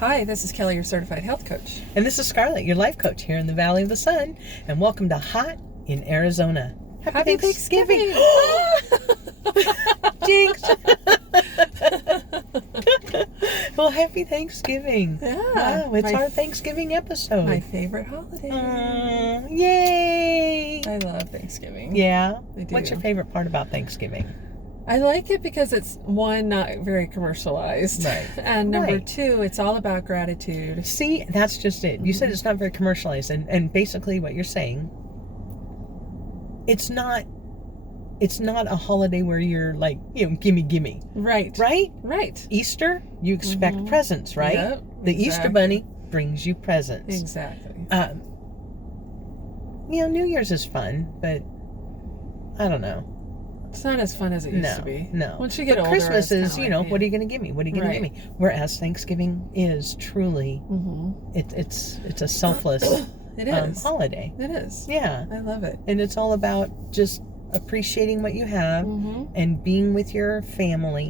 Hi, this is Kelly, your certified health coach. And this is Scarlett, your life coach here in the Valley of the Sun. And welcome to Hot in Arizona. Happy Thanksgiving! Jinx! Well, happy Thanksgiving. Yeah. Wow, it's our Thanksgiving episode. My favorite holiday. Yay! I love Thanksgiving. Yeah? I do. What's your favorite part about Thanksgiving? I like it because it's, one, not very commercialized. Right. And number Right. two, it's all about gratitude. See, that's just it. You said it's not very commercialized. And basically what you're saying, it's not a holiday where you're like, gimme. Right. Right? Right. Easter, you expect presents, right? Yep, The Easter exactly. Bunny brings you presents. Exactly. New Year's is fun, but I don't know. It's not as fun as it used to be. No. Once you get but older, Christmas it's is, kinda like, what are you going to give me? What are you going to give me? Whereas Thanksgiving is truly, it's a selfless It is. holiday. It is. Yeah. I love it. And it's all about just appreciating what you have and being with your family.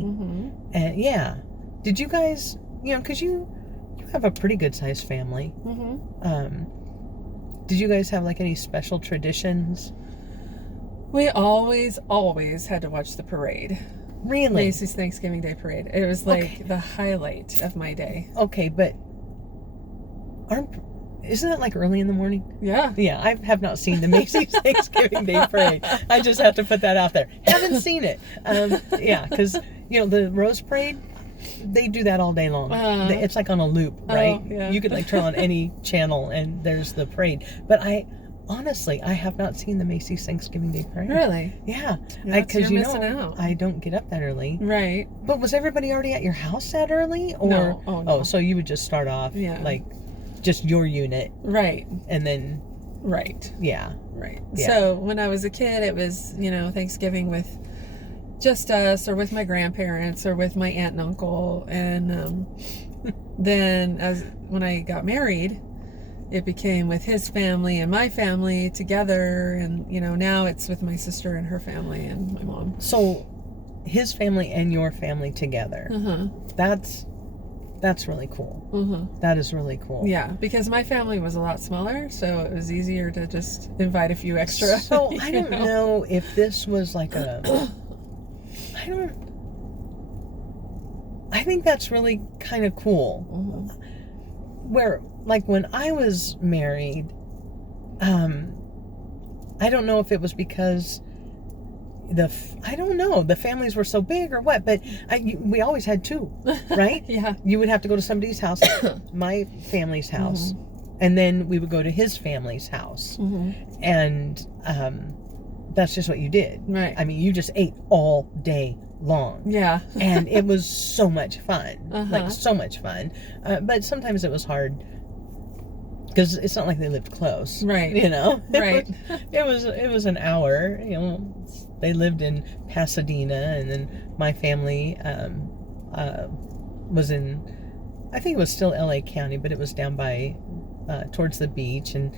And yeah. Did you guys, because you have a pretty good sized family. Did you guys have like any special traditions? We always had to watch the parade. Really? Macy's Thanksgiving Day Parade. It was like the highlight of my day. Okay, but isn't it like early in the morning? Yeah. Yeah, I have not seen the Macy's Thanksgiving Day Parade. I just have to put that out there. Haven't seen it. Yeah, because, the Rose Parade, they do that all day long. It's like on a loop, right? Yeah. You could like turn on any channel and there's the parade. But honestly, I have not seen the Macy's Thanksgiving Day Parade. Really? Yeah. Because you're missing out. I don't get up that early. Right. But was everybody already at your house that early? Or, No. Oh, no. so you would just start off like just your unit. Right. And then. Right. Yeah. Right. Yeah. So when I was a kid, it was, Thanksgiving with just us or with my grandparents or with my aunt and uncle. And then when I got married, it became with his family and my family together. And, now it's with my sister and her family and my mom. So his family and your family together. That's really cool. That is really cool. Yeah, because my family was a lot smaller, so it was easier to just invite a few extra. So I don't know if this was like I think that's really kind of cool. Where, like, when I was married, I don't know if it was because I don't know, the families were so big or what, but we always had two, right? Yeah. You would have to go to somebody's house, my family's house, and then we would go to his family's house. And that's just what you did. Right. I mean, you just ate all day long. Yeah. And it was so much fun. Like, so much fun. But sometimes it was hard because it's not like they lived close. Right. Right. It was an hour. They lived in Pasadena, and then my family was in, I think it was still LA County, but it was down by towards the beach, and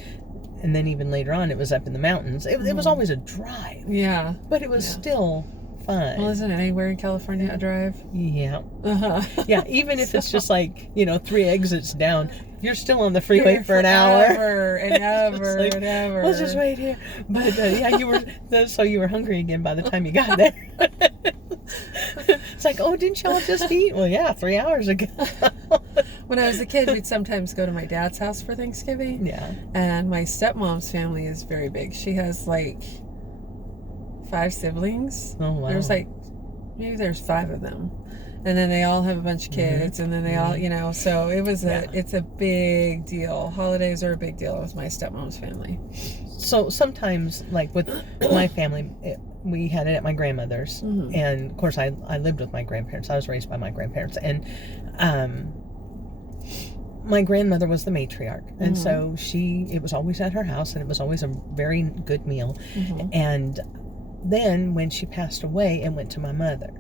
then even later on it was up in the mountains. It was always a drive. Yeah. But it was still fun. Well, isn't it anywhere in California a drive? Yeah. Yeah, even if it's just like, 3 exits down, you're still on the freeway for an hour. Forever and ever and ever. Let's just wait here. But yeah, so you were hungry again by the time you got there. It's like, oh, didn't y'all just eat? Well, yeah, 3 hours ago. When I was a kid, we'd sometimes go to my dad's house for Thanksgiving. Yeah. And my stepmom's family is very big. She has like 5 siblings. Oh, wow. Maybe there's 5 of them. And then they all have a bunch of kids, and then they all, so it was it's a big deal. Holidays are a big deal with my stepmom's family. So sometimes, like with my family, we had it at my grandmother's. And of course I lived with my grandparents. I was raised by my grandparents. And my grandmother was the matriarch. And so it was always at her house, and it was always a very good meal. And then when she passed away, it went to my mother.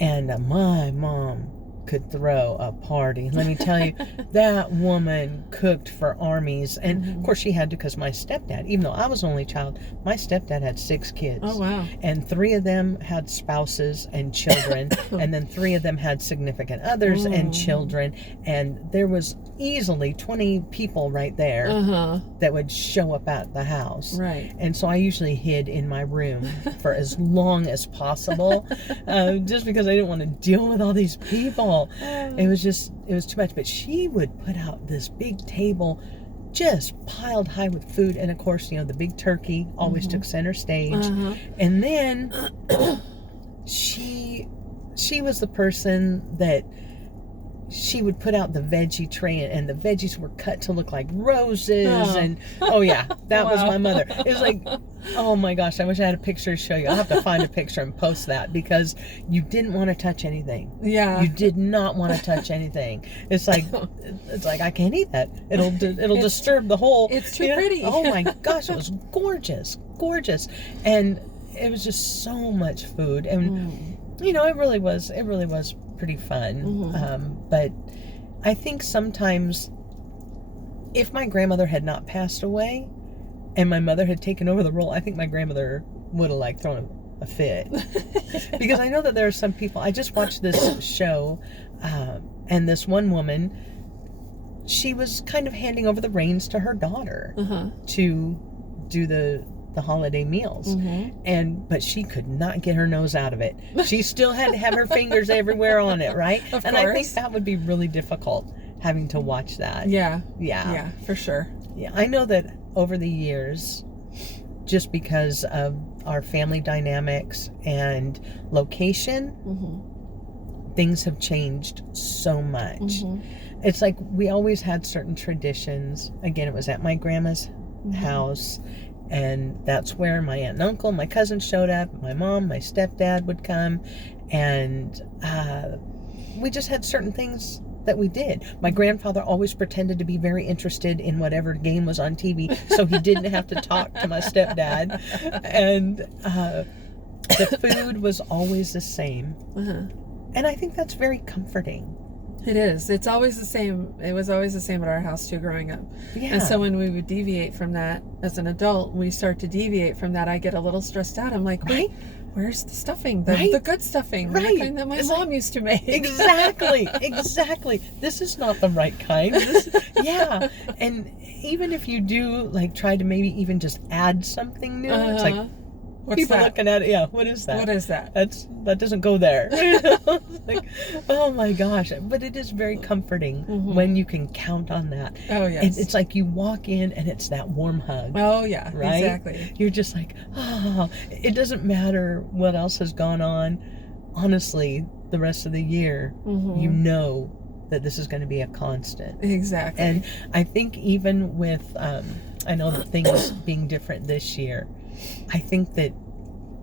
And my mom could throw a party. And let me tell you, that woman cooked for armies. And of course she had to, because my stepdad, even though I was an only child, my stepdad had 6 kids. Oh, wow. And 3 of them had spouses and children. And then 3 of them had significant others and children. And there was easily 20 people right there that would show up at the house. Right. And so I usually hid in my room for as long as possible, just because I didn't want to deal with all these people. It was too much. But she would put out this big table just piled high with food. And of course, the big turkey always took center stage. And then she was the person that she would put out the veggie tray, and the veggies were cut to look like roses. And that was my mother. It was like, oh my gosh, I wish I had a picture to show you. I'll have to find a picture and post that, because you didn't want to touch anything. Yeah. You did not want to touch anything. It's like I can't eat that. It'll disturb the whole. It's too pretty. Oh my gosh, it was gorgeous. And it was just so much food. And it really was pretty fun. But I think sometimes if my grandmother had not passed away and my mother had taken over the role, I think my grandmother would have thrown a fit. Because I know that there are some people, I just watched this show, and this one woman, she was kind of handing over the reins to her daughter to do the holiday meals. But she could not get her nose out of it. She still had to have her fingers everywhere on it, right? Of and course. I think that would be really difficult, having to watch that. Yeah, for sure. Yeah, I know that over the years, just because of our family dynamics and location, things have changed so much. It's like we always had certain traditions. Again, it was at my grandma's house, and that's where my aunt and uncle, my cousins showed up, my mom, my stepdad would come, and we just had certain things that we did. My grandfather always pretended to be very interested in whatever game was on TV, so he didn't have to talk to my stepdad. And the food was always the same. And I think that's very comforting. It is. It's always the same. It was always the same at our house too growing up. Yeah. And so when we would deviate from that as an adult, we start to deviate from that, I get a little stressed out. I'm like, wait, where's the stuffing? The good stuffing. The kind that my mom used to make. Exactly. This is not the right kind. And even if you do try to maybe even just add something new, it's like, what's people that? looking at it, what is that? What is that? That doesn't go there. Like, oh my gosh. But it is very comforting when you can count on that. Oh, yes. It's like you walk in and it's that warm hug. Oh, yeah. Right? Exactly. You're just like, it doesn't matter what else has gone on. Honestly, the rest of the year, you know that this is going to be a constant. Exactly. And I think even with, I know that things being different this year, I think that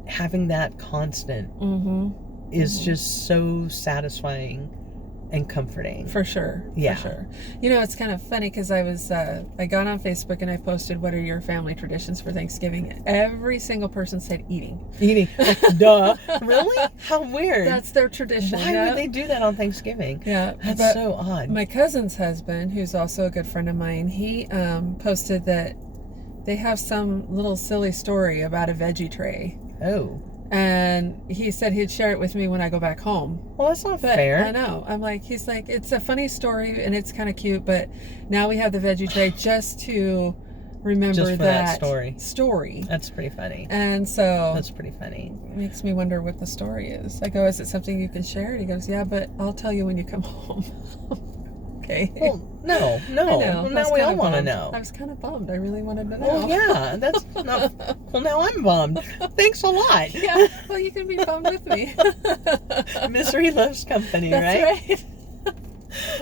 having that constant is just so satisfying and comforting. For sure. Yeah. For sure. It's kind of funny because I got on Facebook and I posted, what are your family traditions for Thanksgiving? Every single person said eating. Duh. Really? How weird. That's their tradition. Why would they do that on Thanksgiving? Yeah. That's so odd. My cousin's husband, who's also a good friend of mine, he posted that they have some little silly story about a veggie tray. Oh. And he said he'd share it with me when I go back home. Well, that's not But fair. I know. He's like, it's a funny story and it's kind of cute, but now we have the veggie tray just to remember Just for that story. That's pretty funny. And so That's pretty funny. it makes me wonder what the story is. I go, is it something you can share? And he goes, yeah, but I'll tell you when you come home. Okay. Well, no. Well, now we all want to know. I was kind of bummed. I really wanted to know. Well, yeah, that's not. Well, now I'm bummed. Thanks a lot. Yeah. Well, you can be bummed with me. Misery loves company, That's right.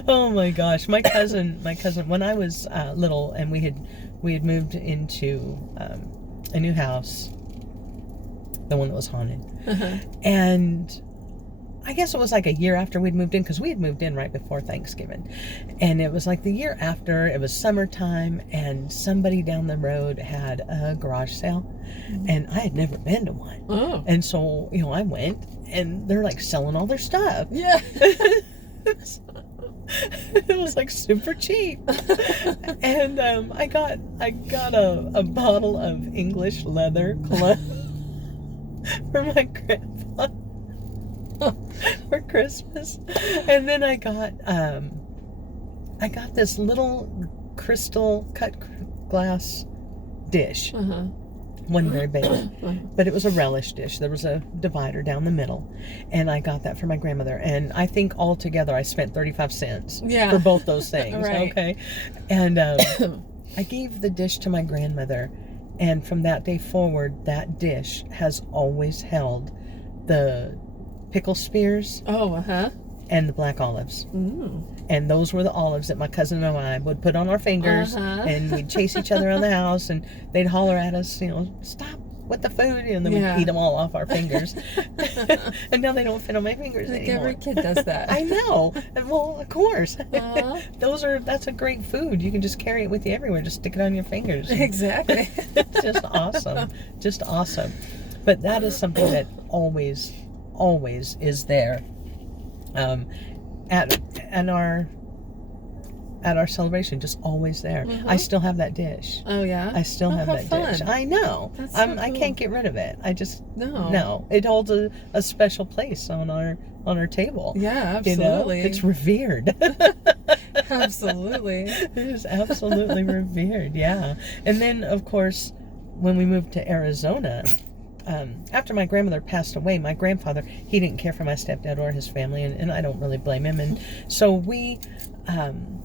Oh my gosh, my cousin. When I was little, and we had moved into a new house, the one that was haunted, and I guess it was like a year after we'd moved in, because we had moved in right before Thanksgiving. And it was like the year after, it was summertime, and somebody down the road had a garage sale. And I had never been to one. Oh. And so, I went, and they're like selling all their stuff. Yeah. It was like super cheap. And I got a bottle of English leather cologne for my grandpa for Christmas. And then I got this little crystal cut glass dish. Wasn't very big, but it was a relish dish. There was a divider down the middle, and I got that for my grandmother. And I think altogether I spent 35 cents for both those things. Right. Okay, and I gave the dish to my grandmother, and from that day forward, that dish has always held the pickle spears. And the black olives. And those were the olives that my cousin and I would put on our fingers, and we'd chase each other around the house, and they'd holler at us, stop with the food, and then we'd eat them all off our fingers. And now they don't fit on my fingers anymore. Every kid does that. I know. Well, of course. That's a great food. You can just carry it with you everywhere. Just stick it on your fingers. Exactly. It's just awesome. Just awesome. But that is something that always is there. At our celebration, just always there. I still have that dish. Oh yeah, I still have that dish. I know. That's so cool. I can't get rid of it. I just no. It holds a special place on our table. Yeah, absolutely. It's revered. Absolutely. It is absolutely revered. Yeah. And then of course, when we moved to Arizona. After my grandmother passed away, my grandfather, he didn't care for my stepdad or his family, and I don't really blame him. And so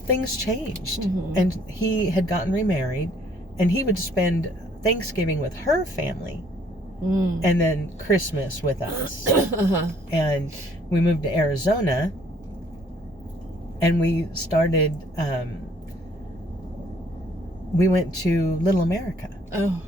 things changed. And he had gotten remarried, and he would spend Thanksgiving with her family, and then Christmas with us. And we moved to Arizona, and we started, we went to Little America. Oh.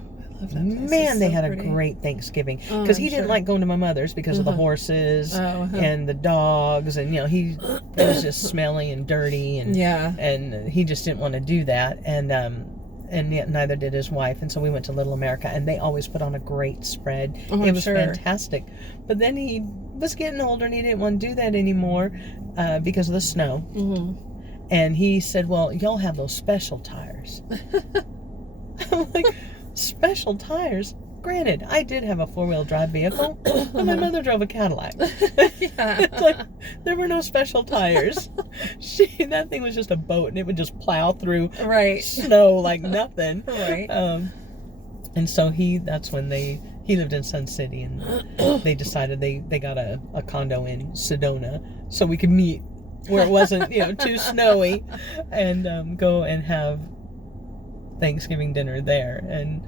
Man, they had a great Thanksgiving, because he didn't like going to my mother's because of the horses and the dogs, and it was just smelly and dirty, and he just didn't want to do that, and yet neither did his wife, and so we went to Little America, and they always put on a great spread. It was fantastic. But then he was getting older, and he didn't want to do that anymore because of the snow. And he said, "Well, y'all have those special tires." I'm like, special tires? Granted, I did have a 4-wheel drive vehicle, but my mother drove a Cadillac. It's like, there were no special tires. That thing was just a boat, and it would just plow through snow like nothing. And so that's when he lived in Sun City, and they decided they got a condo in Sedona so we could meet where it wasn't too snowy, and go and have Thanksgiving dinner there. And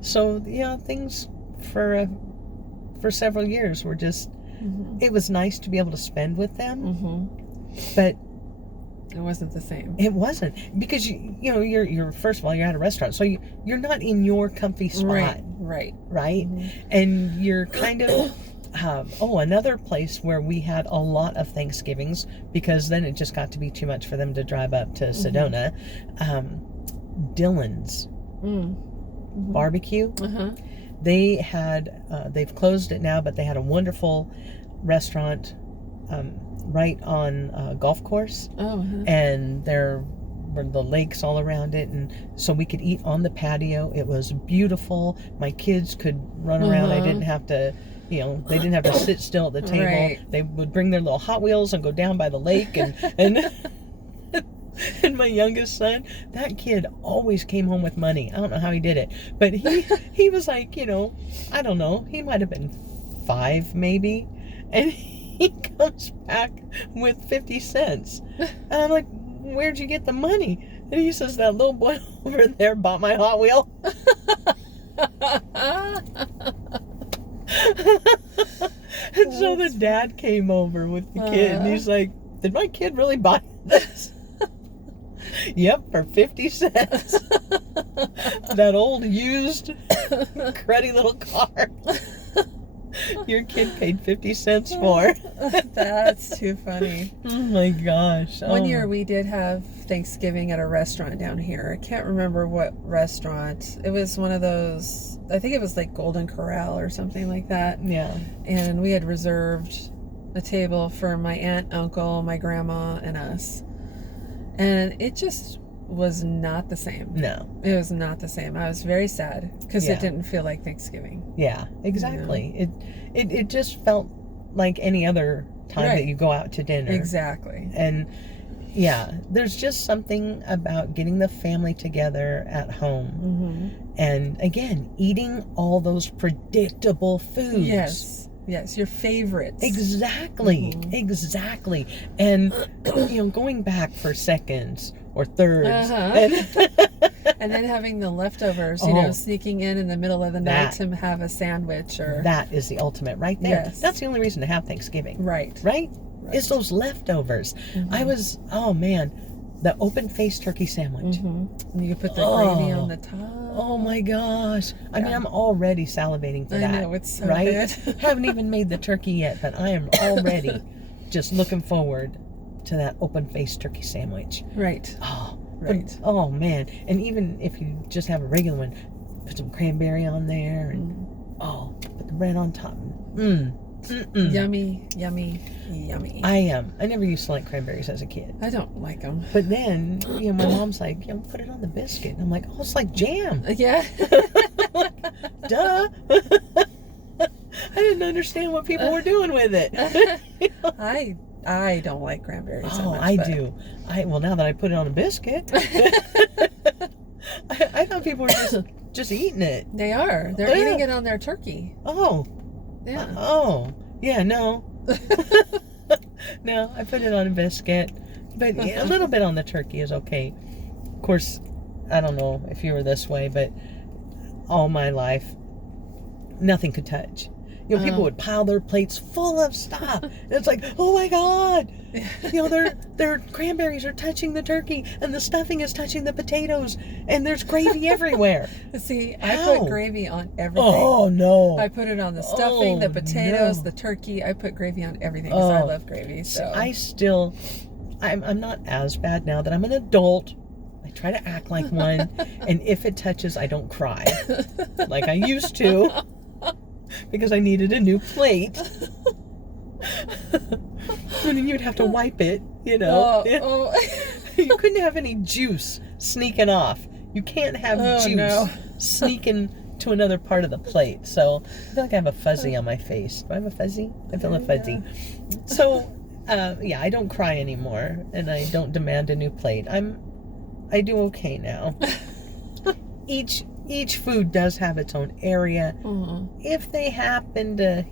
so things for several years were just it was nice to be able to spend with them, but it wasn't the same. It wasn't, because you're first of all, you're at a restaurant, so you're not in your comfy spot, right? And you're kind of another place where we had a lot of Thanksgivings, because then it just got to be too much for them to drive up to Sedona. Dylan's barbecue. They had they've closed it now, but they had a wonderful restaurant right on a golf course. And there were the lakes all around it, and so we could eat on the patio. It was beautiful. My kids could run around. I didn't have to they didn't have to sit still at the table. They would bring their little Hot Wheels and go down by the lake, and and my youngest son, that kid always came home with money. I don't know how he did it, but he was like, I don't know, he might have been 5 maybe, and he comes back with 50 cents. And I'm like, where'd you get the money? And he says, that little boy over there bought my Hot Wheel. And so the dad came over with the kid, and he's like, did my kid really buy this? Yep, for 50 cents. That old used cruddy little car. Your kid paid 50 cents for. That's too funny. Oh my gosh. One year we did have Thanksgiving at a restaurant down here. I can't remember what restaurant. It was one of those, I think it was like Golden Corral or something like that. Yeah. And we had reserved a table for my aunt, uncle, my grandma, and us. And it just was not the same. No. It was not the same. I was very sad because Yeah. it didn't feel like Thanksgiving. Yeah, exactly. It just felt like any other time Right. that you go out to dinner. Exactly. And yeah, there's just something about getting the family together at home. And again, eating all those predictable foods. Yes, your favorites. Exactly. Exactly. And going back for seconds or thirds. And then having the leftovers, sneaking in the middle of the night to have a sandwich or... That is the ultimate right there. Yes. That's the only reason to have Thanksgiving. Right. It's those leftovers. The open-faced turkey sandwich. And you put the gravy on the top. Oh my gosh. I mean, I'm already salivating for that. I know, it's so good. Haven't even made the turkey yet, but I am already just looking forward to that open-faced turkey sandwich. Right. Oh, right. Oh man. And even if you just have a regular one, put some cranberry on there and put the bread on top. Yummy, yummy, yummy. I never used to like cranberries as a kid. I don't like them. But then, my mom's like, put it on the biscuit. And I'm like, oh, it's like jam. Yeah. Duh. I didn't understand what people were doing with it. I don't like cranberries so much. I do. Well, now that I put it on a biscuit, I thought people were just eating it. They are. They're eating it on their turkey. Oh. Yeah. Oh. Yeah, no. No, I put it on a biscuit. But a little bit on the turkey is okay. Of course, I don't know if you were this way, but all my life, nothing could touch. People would pile their plates full of stuff. And it's like, oh my God. Their cranberries are touching the turkey and the stuffing is touching the potatoes and there's gravy everywhere. See, I put gravy on everything. Oh, no. I put it on the stuffing, the potatoes, the turkey. I put gravy on everything because I love gravy. So I'm not as bad now that I'm an adult. I try to act like one. And if it touches, I don't cry like I used to. Because I needed a new plate. And then you'd have to wipe it, You couldn't have any juice sneaking off. You can't have juice sneaking to another part of the plate. So I feel like I have a fuzzy on my face. Do I have a fuzzy? I feel a fuzzy. So, I don't cry anymore. And I don't demand a new plate. I do okay now. Each food does have its own area. If they happen to,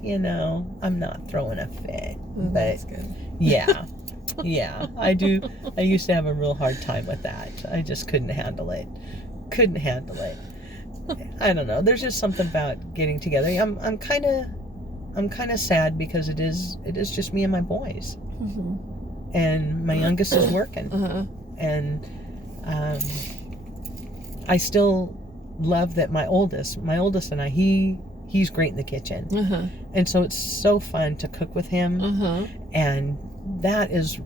I'm not throwing a fit. But that's good. Yeah, I do. I used to have a real hard time with that. I just couldn't handle it. I don't know. There's just something about getting together. I'm kind of sad because it is just me and my boys. And my youngest is working. And I still love that my oldest and I, he's great in the kitchen. And so it's so fun to cook with him. And that is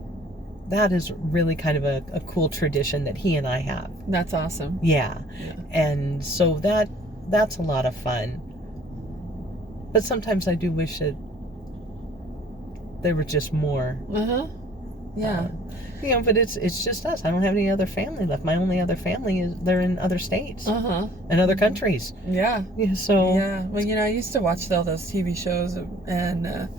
really kind of a cool tradition that he and I have. That's awesome. Yeah. And so that's a lot of fun. But sometimes I do wish that there were just more. Yeah. But it's just us. I don't have any other family left. My only other family they're in other states and other countries. Yeah. So. Yeah. Well, I used to watch all those TV shows and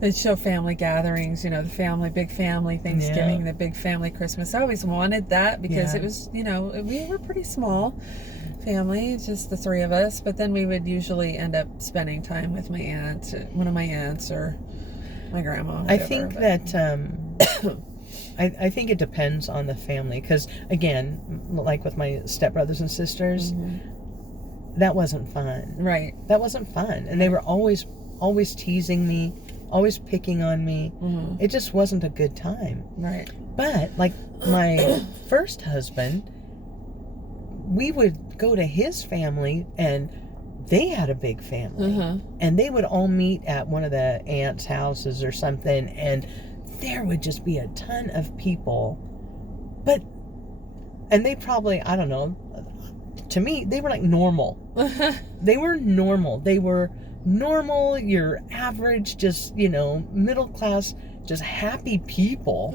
they'd show family gatherings. The big family Thanksgiving, the big family Christmas. I always wanted that because it was, we were pretty small family, just the three of us. But then we would usually end up spending time with my aunt, one of my aunts, or my grandma. Whatever, I think that. I think it depends on the family because, again, like with my stepbrothers and sisters, that wasn't fun. Right. That wasn't fun. And they were always teasing me, always picking on me. It just wasn't a good time. Right. But, like, my first husband, we would go to his family and they had a big family. And they would all meet at one of the aunts' houses or something, and there would just be a ton of people. And they probably, I don't know, to me, they were like normal. They were normal. They were normal, your average, just, middle class, just happy people.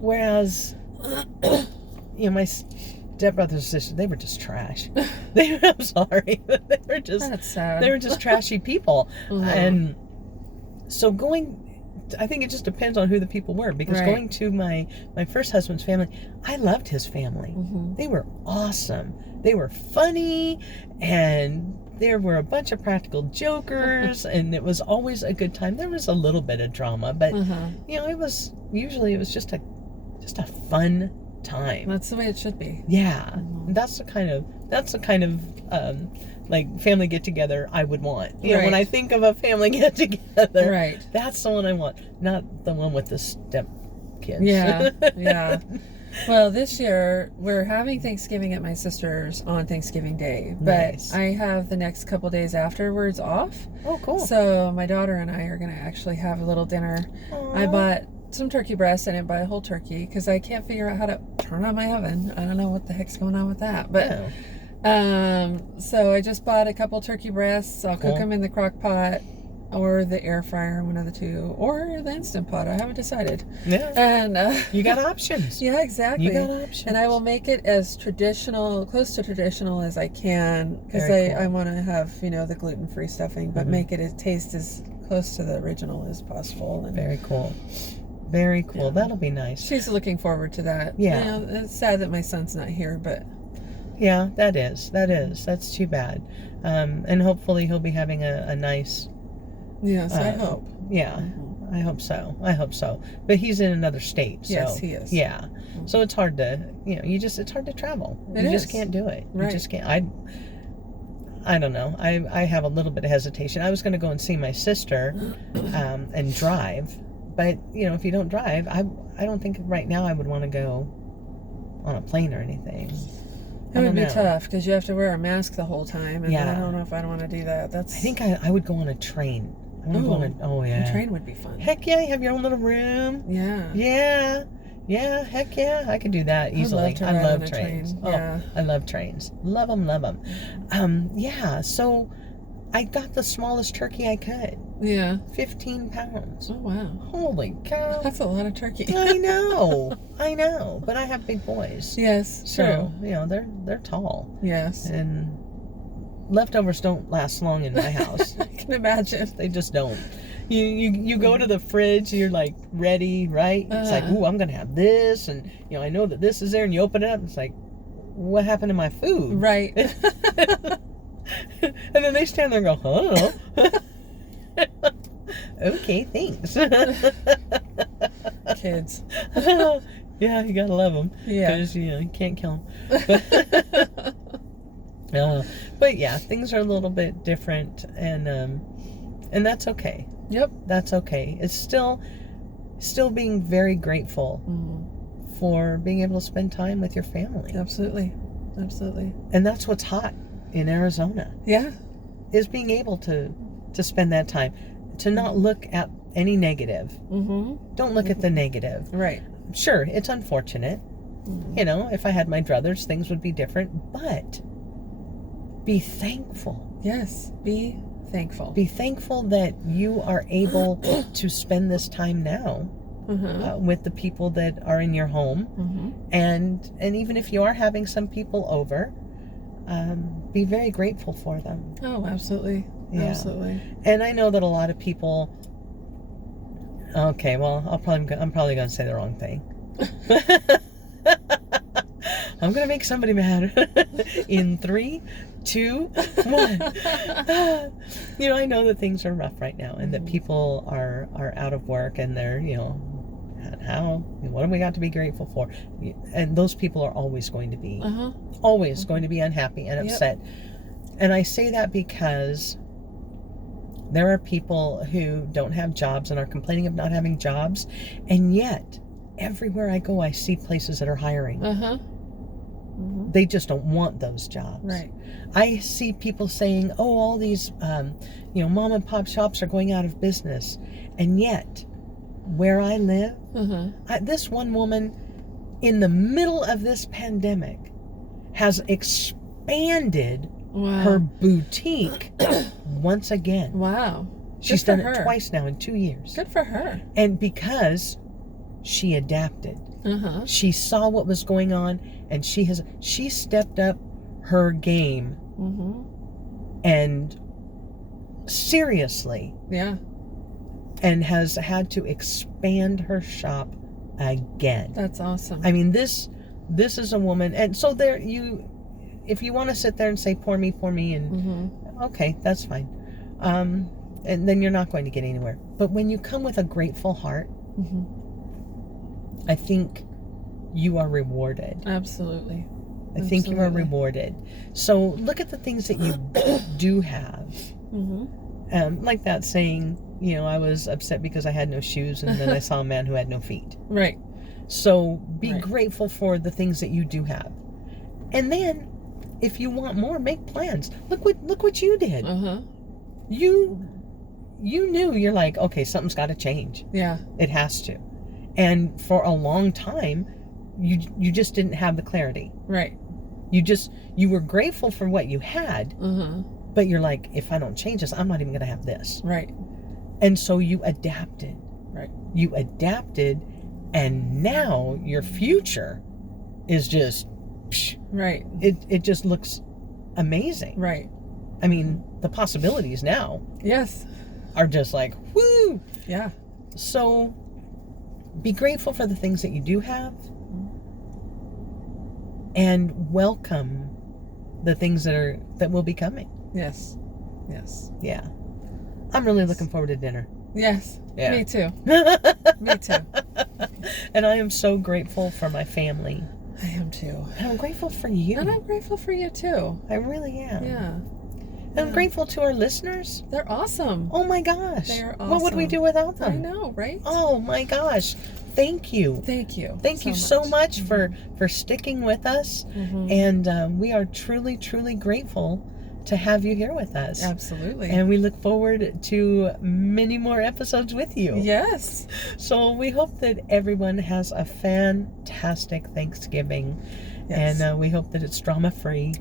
Whereas, my stepbrothers and sisters, they were just trash. I'm sorry, but That's sad. they were just trashy people. And so I think it just depends on who the people were, because going to my first husband's family, I loved his family. They were awesome. They were funny, and there were a bunch of practical jokers, and it was always a good time. There was a little bit of drama, but it was just a fun time. That's the way it should be. Yeah, that's the kind of like family get together I would want. When I think of a family get together, that's the one I want, not the one with the step kids. Yeah. Well, this year we're having Thanksgiving at my sister's on Thanksgiving Day, but I have the next couple days afterwards off. Oh, cool. So my daughter and I are going to actually have a little dinner. Aww. I bought some turkey breasts. I didn't buy a whole turkey because I can't figure out how to turn on my oven. I don't know what the heck's going on with that, but so I just bought a couple turkey breasts. I'll cook them in the crock pot or the air fryer, one of the two, or the Instant Pot. I haven't decided. Yeah. And you got options. Yeah, exactly. You got options. And I will make it as close to traditional as I can, because I want to have, the gluten-free stuffing, but make it taste as close to the original as possible. And very cool. Very cool. Yeah. That'll be nice. She's looking forward to that. Yeah. It's sad that my son's not here, but... Yeah, that is. That's too bad. And hopefully he'll be having a nice... Yes, I hope. Yeah, I hope so. But he's in another state, so... Yes, he is. Yeah. So it's hard to, it's hard to travel. You just can't do it. Right. You just can't. I don't know. I have a little bit of hesitation. I was going to go and see my sister and drive. But, if you don't drive, I don't think right now I would want to go on a plane or anything. It would be tough because you have to wear a mask the whole time, and I don't know if I'd want to do that. I think I would go on a train. A train would be fun. Heck yeah, you have your own little room. Yeah. Yeah, heck yeah, I could do that easily. I love trains. Yeah. I love trains. Love them. Yeah, so I got the smallest turkey I could. Yeah. 15 pounds. Oh, wow. Holy cow. That's a lot of turkey. I know. But I have big boys. Yes, so, true. they're tall. Yes. And leftovers don't last long in my house. I can imagine. They just don't. You go to the fridge, you're like ready, right? It's like, ooh, I'm going to have this. And, I know that this is there. And you open it up, and it's like, what happened to my food? Right. And then they stand there and go, huh? Okay, thanks. Kids. Yeah, you gotta love them. Yeah. Because, you can't kill them. But yeah, things are a little bit different, and that's okay. Yep. That's okay. It's still being very grateful for being able to spend time with your family. Absolutely. And that's what's hot in Arizona. Yeah. Is being able to spend that time, to not look at any negative. Don't look at the negative. Right. Sure, it's unfortunate. If I had my druthers, things would be different, but be thankful. Yes, be thankful. Be thankful that you are able to spend this time now with the people that are in your home. And even if you are having some people over, be very grateful for them. Oh, absolutely. Yeah. Absolutely. And I know that a lot of people... Okay, well, I'm probably going to say the wrong thing. I'm going to make somebody mad. In 3, 2, 1. I know that things are rough right now, and that people are out of work, and they're, what have we got to be grateful for? And those people are always going to be, going to be unhappy and upset. And I say that because there are people who don't have jobs and are complaining of not having jobs, and yet everywhere I go, I see places that are hiring. They just don't want those jobs. Right. I see people saying, "Oh, all these, mom and pop shops are going out of business," and yet, where I live, this one woman, in the middle of this pandemic, has expanded Wow. her boutique once again. Wow. She's Good done for it her. twice now in 2 years. Good for her. And because she adapted, Uh-huh. she saw what was going on, and she stepped up her game, and seriously, Yeah. and has had to expand her shop again. That's awesome. I mean, this is a woman, and so if you want to sit there and say poor me, and okay, that's fine, and then you're not going to get anywhere. But when you come with a grateful heart, I think you are rewarded. Absolutely. I think you are rewarded. So look at the things that you do have. Like that saying, I was upset because I had no shoes, and then I saw a man who had no feet. Right. So be grateful for the things that you do have. And then, if you want more, make plans. Look what you did. You knew, you're like, okay, something's got to change. Yeah. It has to. And for a long time, you just didn't have the clarity. Right. You were grateful for what you had, but you're like, if I don't change this, I'm not even going to have this. Right. And so you adapted. Right. You adapted, and now your future is just, right. It just looks amazing. Right. I mean, the possibilities now Yes. are just like, woo! Yeah. So be grateful for the things that you do have, and welcome the things that will be coming. Yes. Yes. Yeah. I'm really looking forward to dinner. Yes. Yeah. Me too. Me too. And I am so grateful for my family. I am too. And I'm grateful for you. And I'm grateful for you too. I really am. Yeah. And I'm grateful to our listeners. They're awesome. Oh my gosh. They are What would we awesome. do without them? I know, right? Oh my gosh. Thank you. Thank you. Thank you so much for sticking with us. And we are truly, truly grateful to have you here with us. Absolutely. And we look forward to many more episodes with you. Yes. So we hope that everyone has a fantastic Thanksgiving. Yes. And we hope that it's drama-free.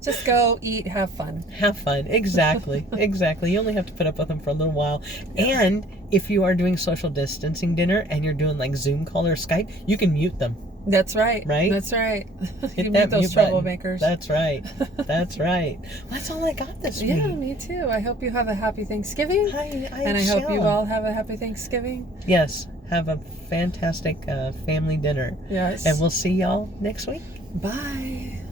Just go eat, have fun. Have fun. Exactly. Exactly. You only have to put up with them for a little while. And if you are doing social distancing dinner and you're doing like Zoom call or Skype, you can mute them. That's right. Right? That's right. Hit You that meet those mute button. troublemakers. That's right. That's right. Well, that's all I got this week. Yeah, me too. I hope you have a happy Thanksgiving. I hope you shall. all have a happy Thanksgiving. Yes. Have a fantastic family dinner. Yes. And we'll see y'all next week. Bye.